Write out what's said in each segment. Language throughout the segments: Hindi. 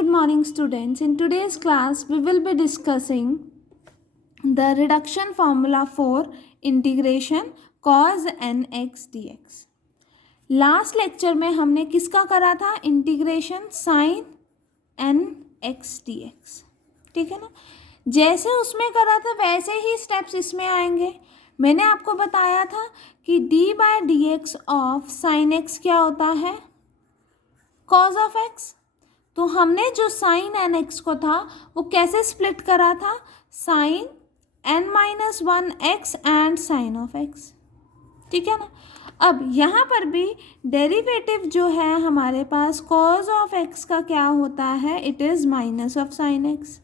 good morning students. In today's class we will be discussing the reduction formula for integration cos nx dx. Last lecture में हमने किसका करा था? Integration sine n x d x. ठीक है ना. जैसे उसमें करा था वैसे ही स्टेप्स इसमें आएंगे. मैंने आपको बताया था कि d by d x of sine x क्या होता है? Cos of x. तो हमने जो साइन एन एक्स को था वो कैसे स्प्लिट करा था? Sine n minus one x and sine of x. ठीक है ना. अब यहाँ पर भी डेरिवेटिव जो है हमारे पास कॉज ऑफ एक्स का क्या होता है? It is minus of sine x,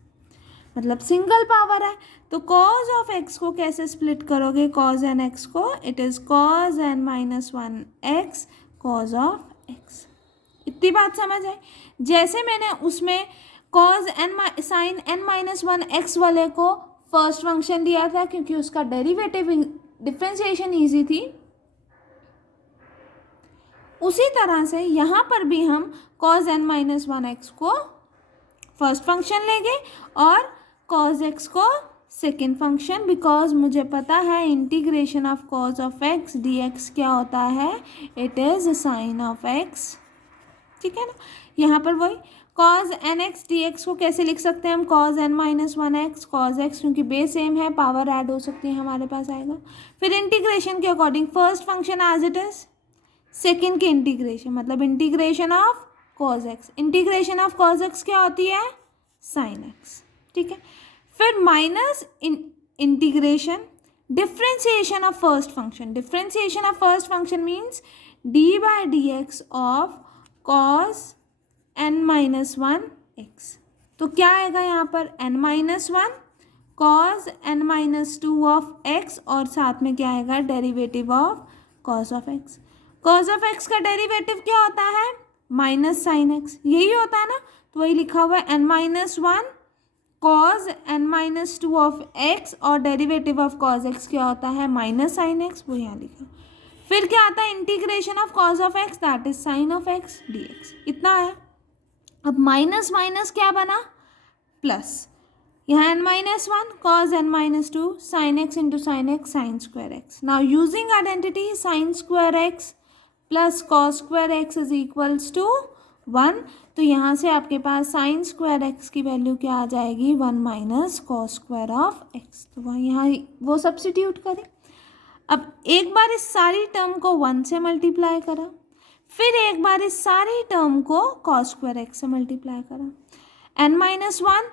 मतलब सिंगल पावर है. तो कॉज ऑफ एक्स को कैसे स्प्लिट करोगे? कॉज एन एक्स को it is cos n minus one x cos of x. इतनी बात समझ आई. जैसे मैंने उसमें cos n sine n minus one x वाले को फर्स्ट फंक्शन दिया था क्योंकि उसका डेरिवेटिव डिफ्रेंशिएशन ईजी थी, उसी तरह से यहाँ पर भी हम cos n minus one x को फर्स्ट फंक्शन लेंगे और कॉज एक्स को सेकेंड फंक्शन, बिकॉज मुझे पता है integration of cos of x d x क्या होता है? It is sine of x. ठीक है ना. यहाँ पर वही cos n x d x को कैसे लिख सकते हैं हम? Cos n minus one x cos x, क्योंकि बेस सेम है, पावर ऐड हो सकती है, हमारे पास आएगा. फिर इंटीग्रेशन के according first function as it is, second की इंटीग्रेशन मतलब integration of cos x. Integration of cos x क्या होती है? Sine x. ठीक है. फिर minus integration differentiation of first function. Differentiation of first function means d by d x of cos n minus one x. तो क्या आएगा यहाँ पर? N minus one cos n minus two of x और साथ में क्या आएगा? Derivative of cos of x. Cos of x का डेरिवेटिव क्या होता है? Minus sine x. यही होता है ना. तो वही लिखा हुआ है n minus one cos n minus two of x और डेरिवेटिव ऑफ कॉस एक्स क्या होता है? Minus sine x. वो यहाँ लिखा. फिर क्या आता है? Integration of cos of x that is sine of x d x. इतना है. अब माइनस माइनस क्या बना? प्लस. यहाँ n minus one cos n minus two sine x into sine x sine square x. Now using identity sine square x plus cos square x is equals to one. तो यहाँ से आपके पास साइन स्क्वायर एक्स की वैल्यू क्या आ जाएगी? One minus cos square of x. तो वह यहाँ वो सब्स्टिट्यूट करें. अब एक बार इस सारी टर्म को वन से मल्टीप्लाई करा, फिर एक बार इस सारी टर्म को कॉस स्क्वायर एक्स से मल्टीप्लाई करा. N minus one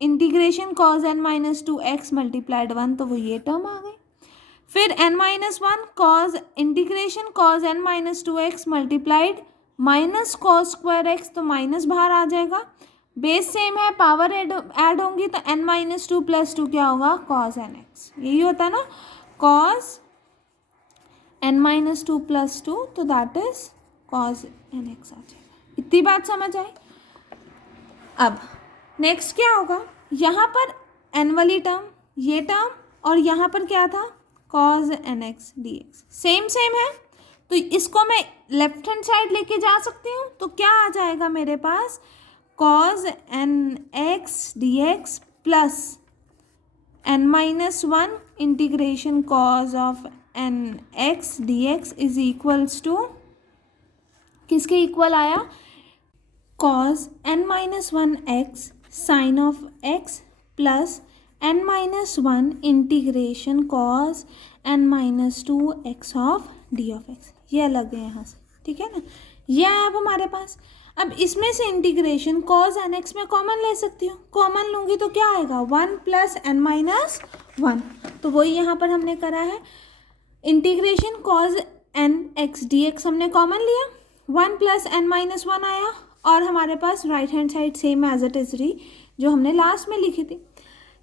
integration cos n minus two x multiplied one, तो वो ये टर्म आ गई. फिर n minus one cos integration cos n minus two x multiplied minus cos square x, तो माइनस बाहर आ जाएगा. बेस सेम है, पावर ऐड होंगी, तो n minus two plus two क्या होगा? Cos n x. यही होता है ना, cause n minus two plus two, तो that is cos n x आ जाएगा. इतनी बात समझ आई. अब नेक्स्ट क्या होगा? यहाँ पर एन वाली टर्म, ये टर्म, और यहाँ पर क्या था? Cos n x d x. Same same है, तो इसको मैं लेफ्ट हैंड साइड लेके जा सकती हूँ. तो क्या आ जाएगा मेरे पास? Cos n x d x plus n minus one integration cos of n x d x is equals to, किसके इक्वल आया? Cos n minus one x sine of x plus n minus one integration cos n minus two x of d of x. ये अलग है यहाँ से. ठीक है ना. ये आया अब हमारे पास. अब इसमें से इंटीग्रेशन कॉज एन एक्स में कॉमन ले सकती हूँ. कॉमन लूँगी तो क्या आएगा? One plus n minus one. तो वही यहाँ पर हमने करा है. Integration cos n x d x हमने कॉमन लिया, one plus n minus one आया, और हमारे पास right hand side same as it is रही जो हमने लास्ट में लिखी थी.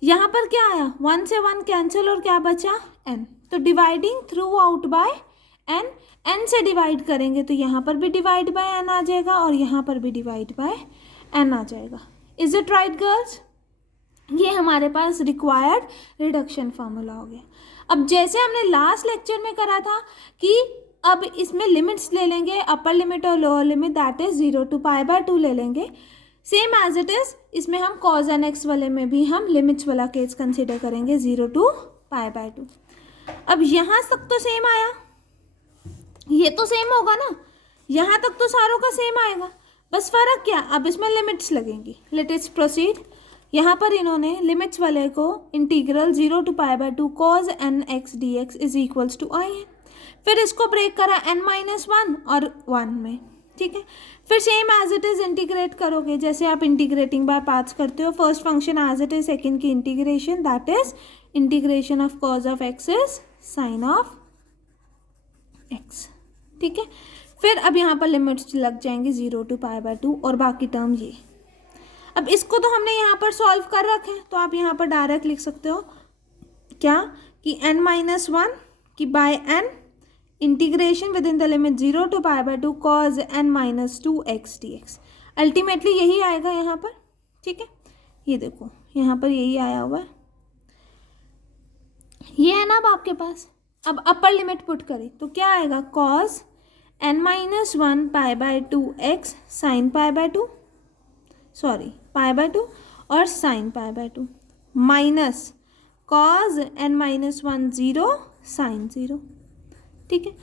यहाँ पर क्या आया? वन से वन कैंसिल और क्या बचा? एन. तो dividing through out by n, n से डिवाइड करेंगे तो यहाँ पर भी डिवाइड बाय एन आ जाएगा और यहाँ पर भी डिवाइड बाय एन आ जाएगा. Is it right girls? ये हमारे पास रिक्वायर्ड रिडक्शन फार्मूला हो गया. अब जैसे हमने लास्ट लेक्चर में करा था कि अब इसमें लिमिट्स ले लेंगे, अपर लिमिट और lower limit, that is 0 to π/2 ले लेंगे. सेम एज इट इज़ इसमें हम कॉज एन एक्स वाले में भी हम लिमिट्स वाला केस कंसिडर करेंगे 0 to π/2। अब यहाँ तक तो सेम आया, ये तो सेम होगा ना, यहाँ तक तो सारों का सेम आएगा, बस फ़र्क क्या, अब इसमें लिमिट्स लगेंगी। Let us proceed. यहाँ पर इन्होंने लिमिट्स वाले को integral 0 to π/2 cos n x dx is equals to I है, फिर इसको ब्रेक करा n-1 और 1 में, ठीक है। फिर same as it is integrate करोगे जैसे आप इंटीग्रेटिंग बाय पार्ट्स करते हो। First function as it is, second की integration, that is integration of cos of x is sine of x, ठीक है। फिर अब यहाँ पर लिमिट्स लग जाएंगे 0 to π/2 और बाकी टर्म ये। अब इसको तो हमने यहाँ पर सॉल्व कर रखे हैं, तो आप यहाँ पर डायरेक्ट लिख सकते हो क्या कि n-1 की by n integration within the limit 0 to π/2 cos n-2 x dx। Ultimately यही आएगा यहाँ पर, ठीक है। ये देखो यहाँ पर यही आया हुआ है, ये है ना अब आपके पास। अब अपर लिमिट पुट करें तो क्या आएगा, cos n-1 π/2 x sin π/2, sorry π/2 और sin π/2 minus cos n-1 0 sin 0, ठीक है।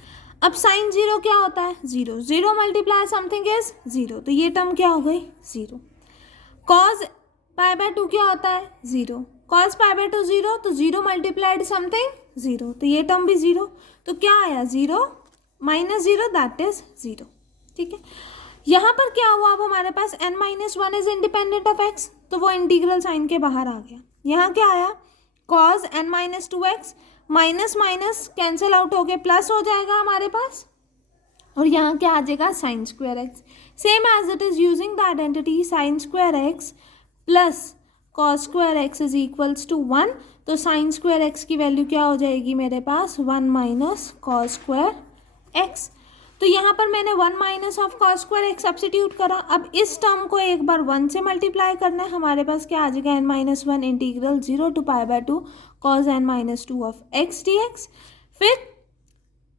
अब साइन 0 क्या होता है, 0, 0 मल्टीप्लाई समथिंग इज 0, तो ये टर्म क्या हो गई 0। cos π/2 क्या होता है 0, cos π/2 0, तो 0 मल्टीप्लाइड समथिंग 0, तो ये टर्म भी 0, तो क्या आया 0 माइनस 0 दैट इज 0, ठीक है। यहाँ पर क्या हुआ, अब हमारे पास n-1 is independent of x, तो वो इंटीग्रल साइन के बाहर आ गया। यहाँ क्या आया, cos n-2x minus minus cancel out हो गए, प्लस हो जाएगा हमारे पास, और यहाँ क्या आ जाएगा sine square x. Same as it is using the identity sine square x plus cos square x is equals to 1, तो साइन स्क्वायर एक्स की वैल्यू क्या हो जाएगी मेरे पास 1 माइनस कॉस स्क्वायर एक्स। तो यहाँ पर मैंने 1 minus of cos square x substitute करा। अब इस टर्म को एक बार 1 से मल्टीप्लाई करना है, हमारे पास क्या आ जाएगा n-1 integral 0 to π/2 cos n-2 of x dx। फिर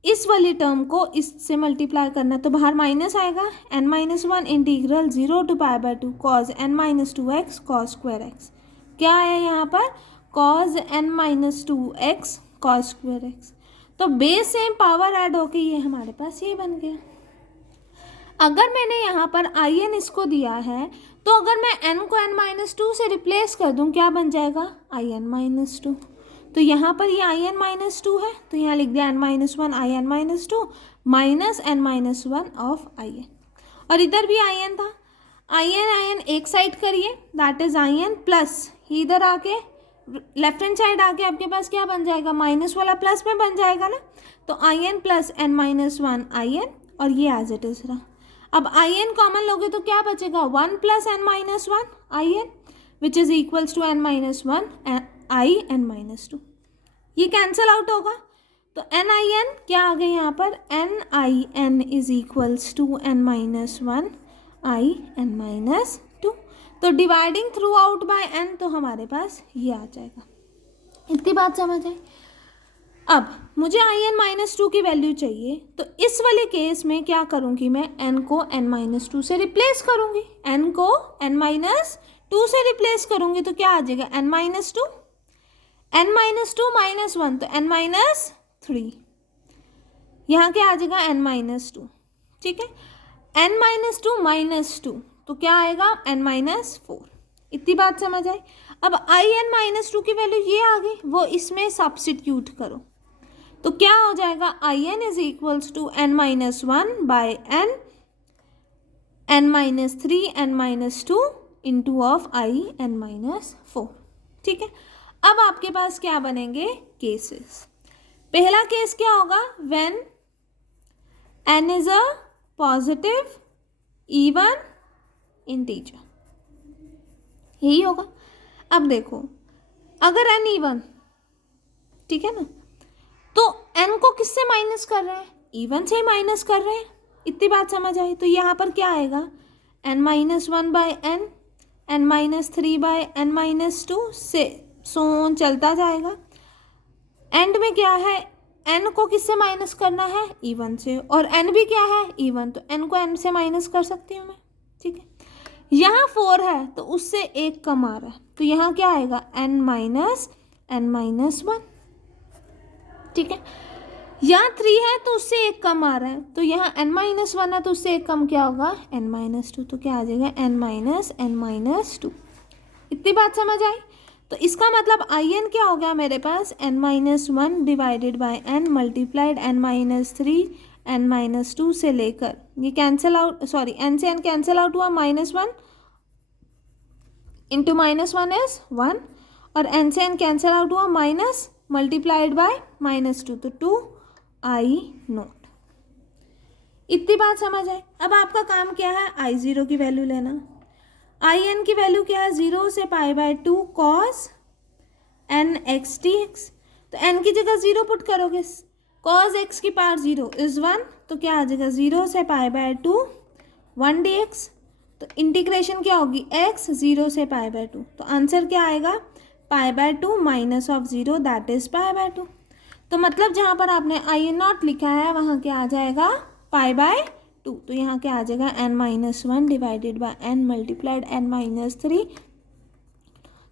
इस वाली टर्म को इससे मल्टीप्लाई करना है तो बाहर माइनस आएगा, n-1 integral 0 to π/2 cos n-2x cos square x. क्या आया यहाँ पर cos n-2x cos square x. तो बेस सेम पावर ऐड होके ये हमारे पास ये बन गया। अगर मैंने यहाँ पर आई एन इसको दिया है तो अगर मैं n को n-2 से रिप्लेस कर दूँ क्या बन जाएगा in-2। तो यहाँ पर ये in-2 है तो यहाँ लिख दिया n-1 in-2 minus n-1 of in, और इधर भी in था, in एक साइड करिए दैट इज in प्लस इधर आके लेफ्ट हैंड साइड आके आपके पास क्या बन जाएगा माइनस वाला प्लस में बन जाएगा ना, तो in प्लस n-1 in और ये एज इट इज रहा। अब in कॉमन लोगे तो क्या बचेगा 1 plus n-1 in which is equals to n-1 i n-2, ये कैंसिल आउट होगा तो n-in क्या आ गए यहाँ पर n-in is equals to n-1 i n-2, तो dividing through out bye n तो हमारे पास ये आ जाएगा। इतनी बात समझ आई। अब मुझे in-2 की वैल्यू चाहिए तो इस वाले केस में क्या करूँगी मैं n को n-2 से रिप्लेस करूँगी, n को n-2 से रिप्लेस करूँगी तो क्या आ जाएगा n-2 माइनस 1 तो n-3, यहाँ क्या आ जाएगा n-2, ठीक है। n-2 माइनस 2 तो क्या आएगा n-4। इतनी बात समझ आई। अब in-2 की वैल्यू ये आ गई, वो इसमें सब्स्टिट्यूट करो तो क्या हो जाएगा in is equals to n-1 by n-3 n-2 into of in-4, ठीक है। अब आपके पास क्या बनेंगे केसेस। पहला केस क्या होगा when n is a positive even integer, यही होगा। अब देखो अगर n इवन, ठीक है ना, तो n को किससे माइनस कर रहे हैं इवन से ही माइनस कर रहे हैं, इतनी बात समझ आई। तो यहाँ पर क्या आएगा n-1 bye n n-3 bye n-2 से सोन चलता जाएगा। एंड में क्या है n को किससे माइनस करना है इवन से, और n भी क्या है इवन, तो n को n से माइनस कर सकती हूँ मैं, ठीक है। यहाँ 4 है तो उससे एक कम आ रहा है, तो यहाँ क्या आएगा n माइनस 1, ठीक है। यहाँ 3 है तो उससे एक कम आ रहा है, तो यहाँ n माइनस 1 है तो उससे एक कम क्या होगा n माइनस 2, तो क्या आ जाएगा n माइनस 2। इतनी बात समझ आई? तो इसका मतलब in क्या हो गया मेरे पास n minus 1 divided by n multiplied n minus 3 n minus 2 से लेकर ये कैंसिल आउट, सॉरी n से n कैंसिल आउट हुआ, -1 इंटू -1 इज 1 और n से n कैंसिल आउट हुआ, माइनस मल्टीप्लाइड बाय -2 तो 2i0। इतनी बात समझ आए? अब आपका काम क्या है i0 की वैल्यू लेना। in की वैल्यू क्या है 0 से π/2 cos n x dx, तो n की जगह 0 पुट करोगे, cos x की पावर 0 इज 1, तो क्या आ जाएगा 0 से π/2 1 dx, तो इंटीग्रेशन क्या होगी x 0 से π/2, तो आंसर क्या आएगा π/2 माइनस ऑफ 0 दैट इज π/2। तो मतलब जहाँ पर आपने i0 लिखा है वहाँ क्या आ जाएगा π/2, तो यहाँ क्या आ जाएगा n minus 1 divided by n multiplied n minus 3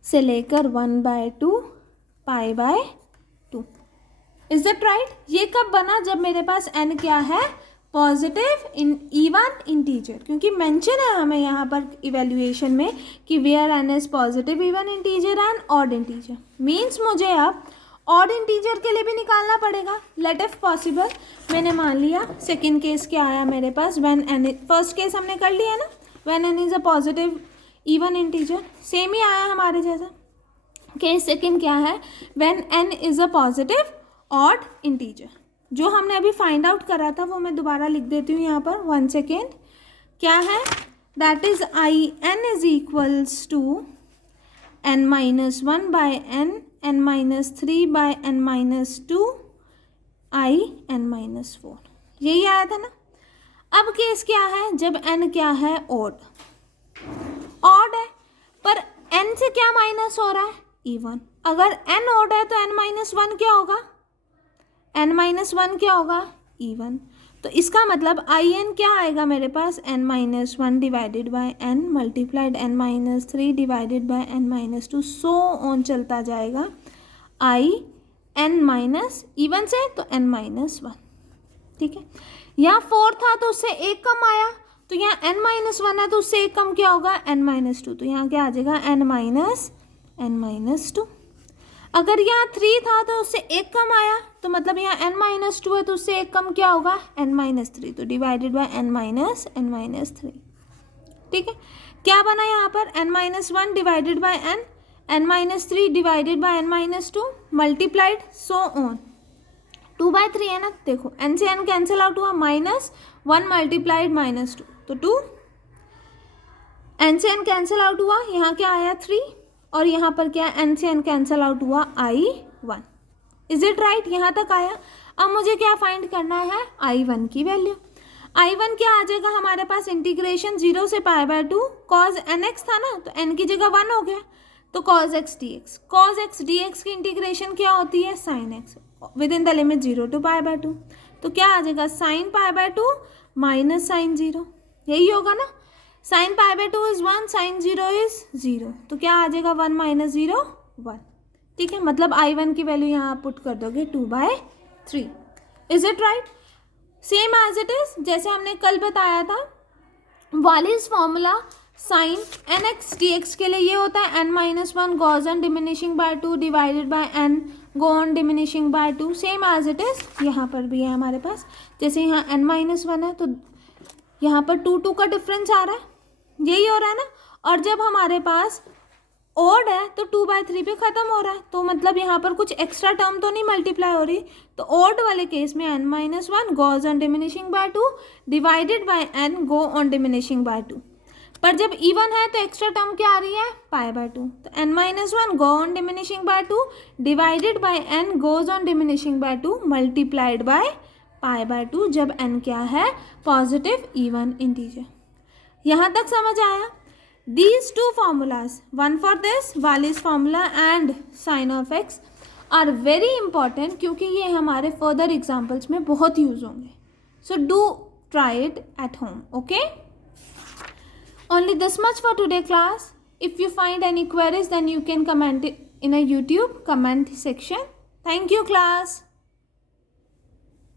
से लेकर 1/2 π/2। Is that right? ये कब बना? जब मेरे पास n क्या है पॉजिटिव इवन इंटीजर, क्योंकि मेंशन है हमें यहाँ पर इवेल्युएशन में कि where n is positive even integer and odd integer, means मुझे अब ऑड इंटीजर के लिए भी निकालना पड़ेगा। लेट इफ पॉसिबल, मैंने मान लिया सेकेंड केस क्या आया मेरे पास, व्हेन n, फर्स्ट केस हमने कर लिया ना, when n is a positive even integer, same ही आया हमारे जैसा। केस सेकेंड क्या है, when n is a positive odd integer, जो हमने अभी फाइंड आउट करा था वो मैं दोबारा लिख देती हूँ यहाँ पर, 1 सेकेंड। क्या है? That is in is equals to n minus 1 by n minus 3 by n minus 2 n minus 4, यही आया था ना। अब केस क्या है, जब n क्या है ऑड है, पर n से क्या माइनस हो रहा है इवन, अगर n ऑड है तो n माइनस 1 क्या होगा, n माइनस 1 क्या होगा इवन, तो इसका मतलब in क्या आएगा मेरे पास n minus 1 divided by n multiplied n minus 3 divided by n minus 2 so on चलता जाएगा n माइनस इवन से तो n माइनस 1, ठीक है। यहाँ 4 था तो उससे एक कम आया, तो यहाँ n माइनस 1 है तो उससे एक कम क्या होगा n माइनस 2, तो यहाँ क्या आ जाएगा n माइनस 2। अगर यहाँ 3 था तो उससे एक कम आया, तो मतलब यहाँ n माइनस 2 है तो उससे एक कम क्या होगा n माइनस 3, तो डिवाइडेड बाय n माइनस 3, ठीक है। क्या बना यहाँ पर n minus 1 divided by n minus 3 divided by n minus 2 multiplied so on, 2/3 है ना, देखो n से n कैंसिल आउट हुआ, -1 मल्टीप्लाइड -2 तो 2, n से n कैंसिल आउट हुआ, यहाँ क्या आया 3 और यहाँ पर क्या n से n कैंसिल आउट हुआ i1। Is it right? यहाँ तक आया। अब मुझे क्या फाइंड करना है i1 की वैल्यू। i1 क्या आ जाएगा हमारे पास, इंटीग्रेशन 0 से π/2 cos nx था ना, तो n की जगह 1 हो गया, तो cos x dx की इंटीग्रेशन क्या होती है sin x with in the limit 0 to π/2, तो क्या आ जाएगा sin π/2 माइनस sin 0, यही होगा ना, sin π/2 इज 1 sin 0 इज 0, तो क्या आ जाएगा 1 माइनस 0 1, ठीक है। मतलब i1 की वैल्यू यहाँ पुट कर दोगे 2/3। Is it right? Same as it is जैसे हमने कल बताया था, Wallis formula sine nx dx के लिए ये होता है n minus 1 goes on diminishing by 2 divided by n go on diminishing by 2, same as it is यहाँ पर भी है हमारे पास। जैसे यहाँ n माइनस 1 है तो यहाँ पर 2 का डिफरेंस आ रहा है, यही हो रहा है ना, और जब हमारे पास ऑड है तो 2/3 पे ख़त्म हो रहा है, तो मतलब यहाँ पर कुछ एक्स्ट्रा टर्म तो नहीं मल्टीप्लाई हो रही, तो ऑड वाले केस में n minus 1 goes on diminishing by 2 divided by n go on diminishing by 2, पर जब इवन है तो एक्स्ट्रा टर्म क्या आ रही है π/2, तो n minus 1 go on diminishing by 2 divided by n goes on diminishing by 2 multiplied by π/2 जब n क्या है पॉजिटिव इवन इंटीजर। यहाँ तक समझ आया? These two formulas, one for this Wallis formula and sin of x are very important क्योंकि ये हमारे further examples में बहुत यूज होंगे। So do try it at home, okay? Only this much for today, class. If you find any queries, then you can comment it in a YouTube comment section. Thank you, class.